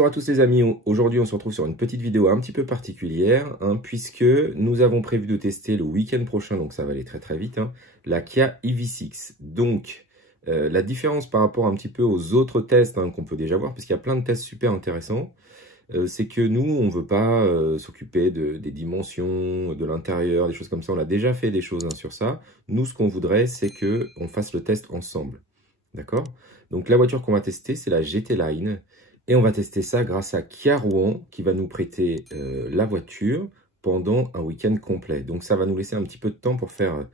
Bonjour à tous les amis, aujourd'hui on se retrouve sur une petite vidéo un petit peu particulière, puisque nous avons prévu de tester le week-end prochain, donc ça va aller très vite, la Kia EV6. Donc la différence par rapport un petit peu aux autres tests qu'on peut déjà voir, parce qu'il y a plein de tests super intéressants, c'est que nous on ne veut pas s'occuper des dimensions, de l'intérieur, des choses comme ça. On a déjà fait des choses sur ça. Nous ce qu'on voudrait c'est qu'on fasse le test ensemble. D'accord? Donc la voiture qu'on va tester c'est la GT Line. Et on va tester ça grâce à Kia Rouen qui va nous prêter la voiture pendant un week-end complet. Donc ça va nous laisser un petit peu de temps pour faire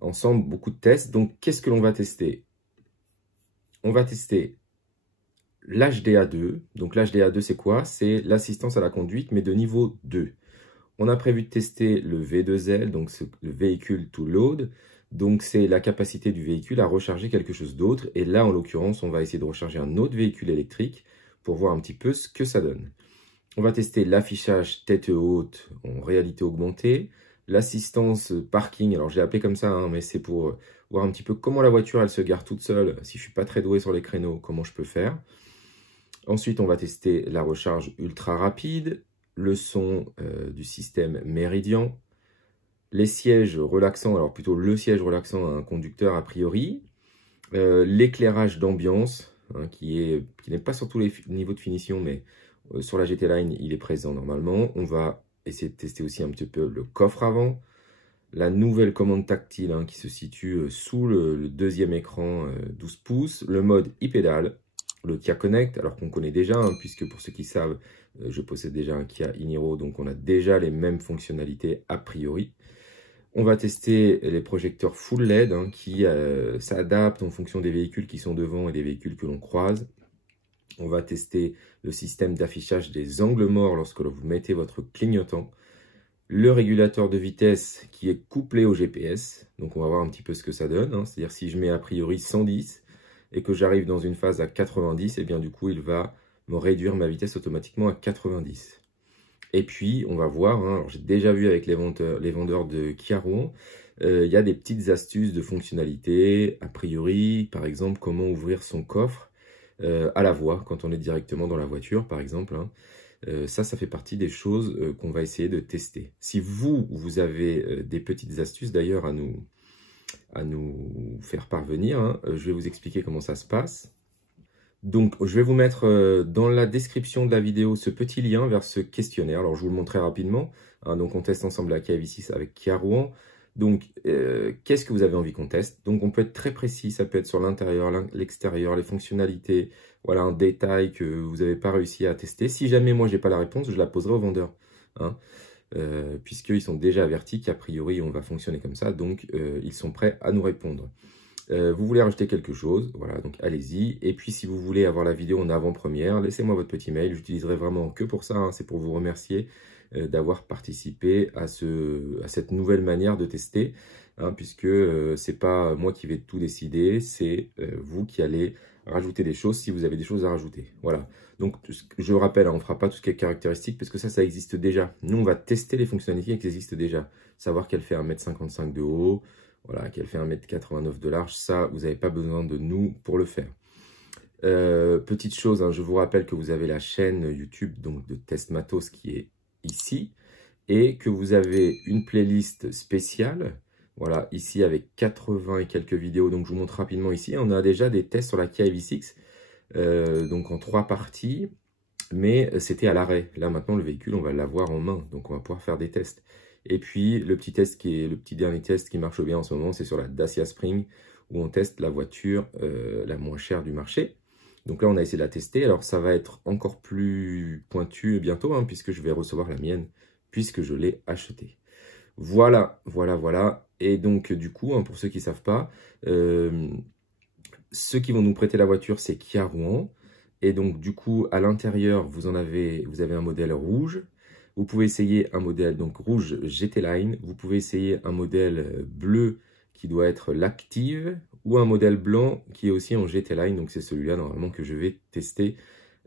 ensemble beaucoup de tests. Donc qu'est-ce que l'on va tester? On va tester l'HDA2. Donc l'HDA2 c'est quoi? C'est l'assistance à la conduite mais de niveau 2. On a prévu de tester le V2L, donc le véhicule to load. Donc c'est la capacité du véhicule à recharger quelque chose d'autre. Et là en l'occurrence on va essayer de recharger un autre véhicule électrique pour voir un petit peu ce que ça donne. On va tester l'affichage tête haute en réalité augmentée, l'assistance parking, alors je l'ai appelé comme ça, mais c'est pour voir un petit peu comment la voiture elle se gare toute seule, si je ne suis pas très doué sur les créneaux, comment je peux faire. Ensuite, on va tester la recharge ultra rapide, le son du système Meridian, les sièges relaxants, alors plutôt le siège relaxant à un conducteur a priori, l'éclairage d'ambiance, qui n'est pas sur tous les niveaux de finition, mais sur la GT Line, il est présent normalement. On va essayer de tester aussi un petit peu le coffre avant, la nouvelle commande tactile qui se situe sous le deuxième écran 12 pouces, le mode e-pédale, le Kia Connect, alors qu'on connaît déjà, puisque pour ceux qui savent, je possède déjà un Kia e-Niro, donc on a déjà les mêmes fonctionnalités a priori. On va tester les projecteurs full LED qui s'adaptent en fonction des véhicules qui sont devant et des véhicules que l'on croise. On va tester le système d'affichage des angles morts lorsque vous mettez votre clignotant. Le régulateur de vitesse qui est couplé au GPS. Donc on va voir un petit peu ce que ça donne. C'est-à-dire si je mets a priori 110 et que j'arrive dans une phase à 90, et bien du coup il va me réduire ma vitesse automatiquement à 90. Et puis, on va voir, j'ai déjà vu avec les vendeurs de Kia Rouen, il y a des petites astuces de fonctionnalité. A priori, par exemple, comment ouvrir son coffre à la voix, quand on est directement dans la voiture, par exemple. Ça fait partie des choses qu'on va essayer de tester. Si vous avez des petites astuces, d'ailleurs, à nous faire parvenir, je vais vous expliquer comment ça se passe. Donc, je vais vous mettre dans la description de la vidéo ce petit lien vers ce questionnaire. Alors, je vous le montre très rapidement. Donc, on teste ensemble la Kia EV6 avec Kia Rouen. Donc, qu'est-ce que vous avez envie qu'on teste? Donc, on peut être très précis. Ça peut être sur l'intérieur, l'extérieur, les fonctionnalités. Voilà, un détail que vous n'avez pas réussi à tester. Si jamais moi, je n'ai pas la réponse, je la poserai au vendeur. Puisqu'ils sont déjà avertis qu'a priori, on va fonctionner comme ça. Donc, ils sont prêts à nous répondre. Vous voulez rajouter quelque chose, voilà, donc allez-y. Et puis si vous voulez avoir la vidéo en avant-première, laissez-moi votre petit mail. J'utiliserai vraiment que pour ça, c'est pour vous remercier d'avoir participé à cette nouvelle manière de tester, puisque c'est pas moi qui vais tout décider, c'est vous qui allez rajouter des choses si vous avez des choses à rajouter. Voilà, donc je rappelle, on ne fera pas tout ce qui est caractéristique, parce que ça existe déjà. Nous, on va tester les fonctionnalités qui existent déjà. Savoir qu'elle fait 1,55 m de haut, voilà, qu'elle fait 1,89 m de large, ça, vous n'avez pas besoin de nous pour le faire. Petite chose, je vous rappelle que vous avez la chaîne YouTube donc de Test Matos qui est ici, et que vous avez une playlist spéciale, voilà, ici avec 80 et quelques vidéos, donc je vous montre rapidement ici. On a déjà des tests sur la Kia EV6, donc en 3 parties, mais c'était à l'arrêt. Là, maintenant, le véhicule, on va l'avoir en main, donc on va pouvoir faire des tests. Et puis, le petit dernier test qui marche bien en ce moment, c'est sur la Dacia Spring, où on teste la voiture la moins chère du marché. Donc là, on a essayé de la tester. Alors, ça va être encore plus pointu bientôt, puisque je vais recevoir la mienne, puisque je l'ai achetée. Voilà. Et donc, du coup, pour ceux qui ne savent pas, ceux qui vont nous prêter la voiture, c'est Kia Rouen. Et donc, du coup, à l'intérieur, vous avez un modèle rouge. Vous pouvez essayer un modèle donc rouge GT Line. Vous pouvez essayer un modèle bleu qui doit être l'Active, ou un modèle blanc qui est aussi en GT Line. Donc, c'est celui-là, normalement, que je vais tester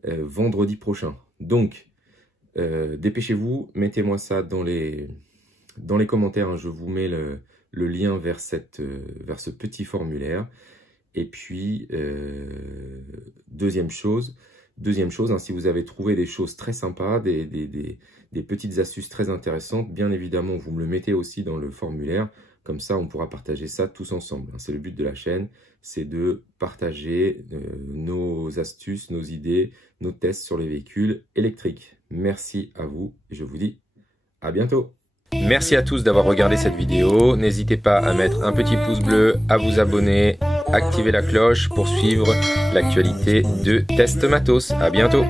vendredi prochain. Donc, dépêchez-vous, mettez-moi ça dans les commentaires. Je vous mets le lien vers ce petit formulaire. Et puis, deuxième chose, Deuxième chose, hein, si vous avez trouvé des choses très sympas, des petites astuces très intéressantes, bien évidemment, vous me le mettez aussi dans le formulaire. Comme ça, on pourra partager ça tous ensemble. C'est le but de la chaîne, c'est de partager nos astuces, nos idées, nos tests sur les véhicules électriques. Merci à vous et je vous dis à bientôt. Merci à tous d'avoir regardé cette vidéo. N'hésitez pas à mettre un petit pouce bleu, à vous abonner, activer la cloche pour suivre l'actualité de Test Matos. À bientôt.